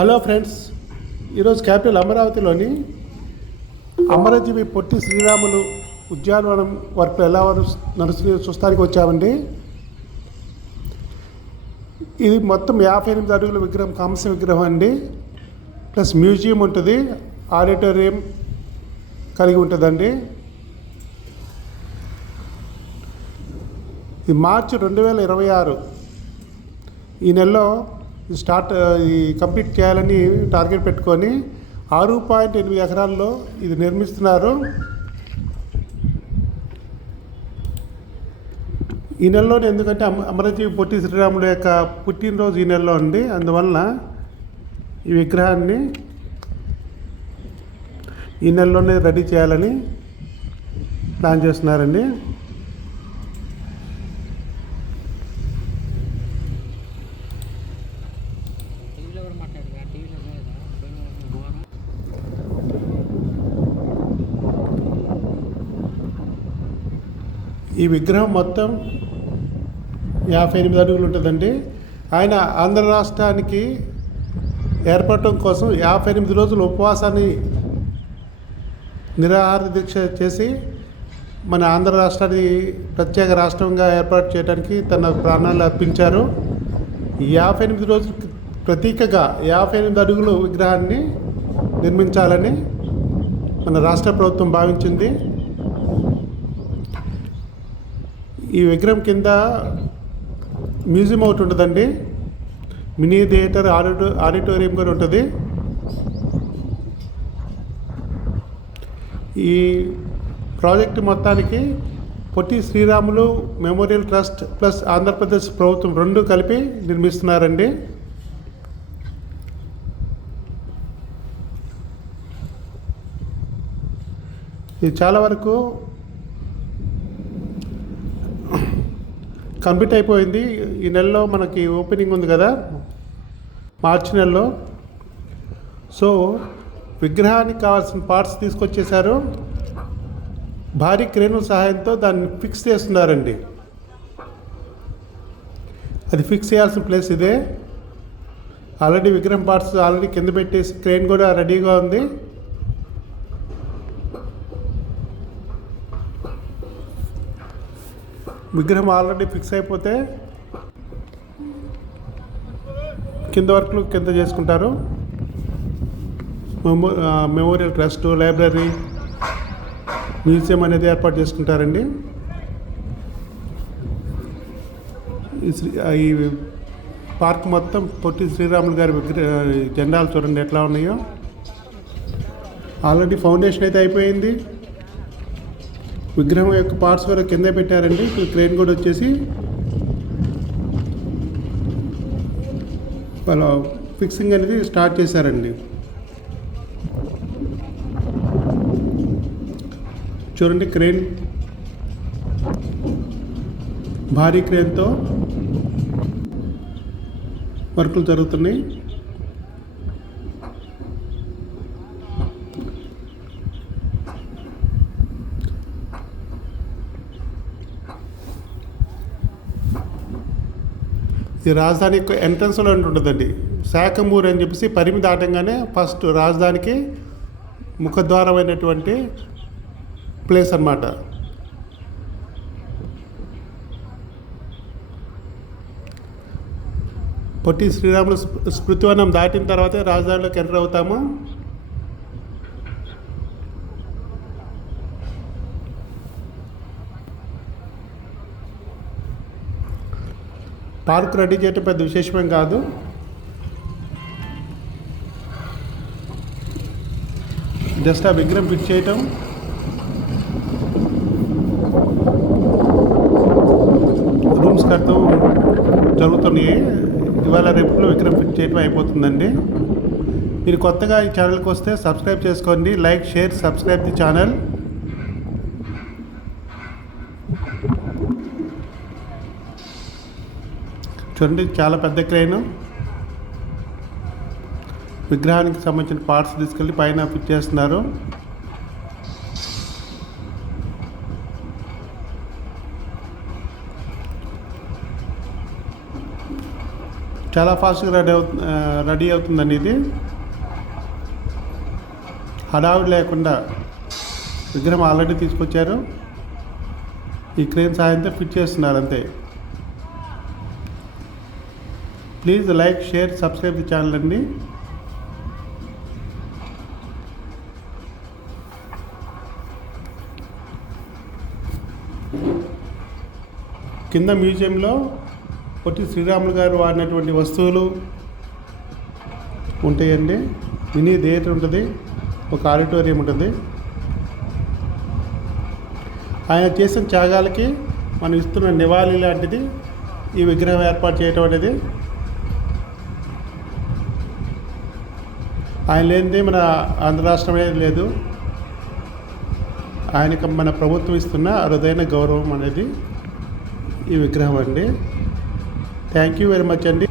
Hello friends, ఈరోజు capital అమరావతిలోని అమరజీవి పొట్టి శ్రీరాములు ఉద్యానవనం వర్క్ ఎలా నడుస్తున్నాయో చూస్తానికి వచ్చామండి. ఇది మొత్తం 58 అడుగుల విగ్రహం, కాంస్య విగ్రహం అండి. ప్లస్ మ్యూజియం ఉంటుంది, ఆడిటోరియం కలిగి ఉంటుందండి. ఇది మార్చి 2026 ఈ నెలలో కంప్లీట్ చేయాలని టార్గెట్ పెట్టుకొని 6.8 ఎకరాల్లో ఇది నిర్మిస్తున్నారు. ఈ నెలలోనే, ఎందుకంటే అమరజీవి పొట్టి శ్రీరాములు యొక్క పుట్టినరోజు ఈ నెలలో ఉంది. అందువలన ఈ విగ్రహాన్ని ఈ నెలలోనే రెడీ చేయాలని ప్లాన్ చేస్తున్నారండి. ఈ విగ్రహం మొత్తం 58 అడుగులు ఉంటుందండి. ఆయన ఆంధ్ర రాష్ట్రానికి ఏర్పడటం కోసం 58 రోజులు ఉపవాసాన్ని, నిరాహార దీక్ష చేసి మన ఆంధ్ర రాష్ట్రాన్ని ప్రత్యేక రాష్ట్రంగా ఏర్పాటు చేయడానికి తన ప్రాణాలు అర్పించారు. 58 రోజులు ప్రతీకగా 58 అడుగులు విగ్రహాన్ని నిర్మించాలని మన రాష్ట్ర ప్రభుత్వం భావించింది. ఈ విగ్రహం కింద మ్యూజియం ఒకటి ఉంటుందండి, మినీ థియేటర్, ఆడిటోరియం కూడా ఉంటుంది. ఈ ప్రాజెక్టు మొత్తానికి Potti Sriramulu memorial trust plus Andhra Pradesh ప్రభుత్వం రెండు కలిపి నిర్మిస్తున్నారండి. ఇది చాలా వరకు కంప్లీట్ అయిపోయింది. ఈ నెలలో మనకి ఓపెనింగ్ ఉంది కదా, మార్చి నెలలో. సో విగ్రహానికి కావాల్సిన పార్ట్స్ తీసుకొచ్చేసారు. భారీ క్రేనుల సహాయంతో దాన్ని ఫిక్స్ చేస్తున్నారండి. అది ఫిక్స్ చేయాల్సిన ప్లేస్ ఇదే. ఆల్రెడీ విగ్రహం పార్ట్స్ ఆల్రెడీ కింద పెట్టేసి క్రేన్ కూడా రెడీగా ఉంది. విగ్రహం ఆల్రెడీ ఫిక్స్ అయిపోతే కింద వర్క్లు కింద చేసుకుంటారు. మెమోరియల్ ట్రస్ట్, లైబ్రరీ, మ్యూజియం అనేది ఏర్పాటు చేసుకుంటారండి. ఈ పార్క్ మొత్తం పొట్టి శ్రీరాములు గారి జెండాలు చూడండి ఎట్లా ఉన్నాయో. ఆల్రెడీ ఫౌండేషన్ అయితే అయిపోయింది. విగ్రహం యొక్క పార్ట్స్ కూడా కింద పెట్టారండి. ఇప్పుడు క్రేన్ కూడా వచ్చేసి వాళ్ళ ఫిక్సింగ్ అనేది స్టార్ట్ చేశారండి. చూడండి, క్రేన్, భారీ క్రేన్తో వర్కులు జరుగుతున్నాయి. ఈ రాజధాని ఎంట్రన్స్లో ఉంటుందండి, శాఖమూరు అని చెప్పేసి. పరిమి దాటంగానే ఫస్ట్ రాజధానికి ముఖద్వారమైనటువంటి ప్లేస్ అన్నమాట. పొట్టి శ్రీరాములు స్మృతివనం దాటిన తర్వాతే రాజధానిలోకి ఎంటర్ అవుతాము. పార్క్ రెడీ చేయటం పెద్ద విశేషమేం కాదు. జస్ట్ ఆ విగ్రహం ఫిట్ చేయటం, రూమ్స్ కట్టడం జరుగుతున్నాయి. ఇవాళ రేపులో విగ్రహం ఫిట్ చేయటం అయిపోతుందండి. మీరు కొత్తగా ఈ ఛానల్కి వస్తే సబ్స్క్రైబ్ చేసుకోండి. Like, share, subscribe the channel. చూడండి, చాలా పెద్ద క్రేన్. విగ్రహానికి సంబంధించిన పార్ట్స్ తీసుకెళ్ళి పైన ఫిట్ చేస్తున్నారు. చాలా ఫాస్ట్గా రెడీ అవుతుందండి ఇది. హడావిడి లేకుండా విగ్రహం ఆల్రెడీ తీసుకొచ్చారు, ఈ క్రేన్ సహాయంతో ఫిట్ చేస్తున్నారు అంతే. Please like, share, subscribe the channel అండి. కింద మ్యూజియంలో పొట్టి శ్రీరాములు గారు వాడినటువంటి వస్తువులు ఉంటాయండి. మినీ థియేటర్ ఉంటుంది, ఒక ఆడిటోరియం ఉంటుంది. ఆయన చేసిన త్యాగాలకి మనం ఇస్తున్న నివాళి లాంటిది ఈ విగ్రహం ఏర్పాటు చేయటం అనేది. ఆయన లేనిదే మన ఆంధ్ర రాష్ట్రం అనేది లేదు. ఆయనకు మన ప్రభుత్వం ఇస్తున్న అరుదైన గౌరవం అనేది ఈ విగ్రహం అండి. థ్యాంక్ యూ వెరీ మచ్ అండి.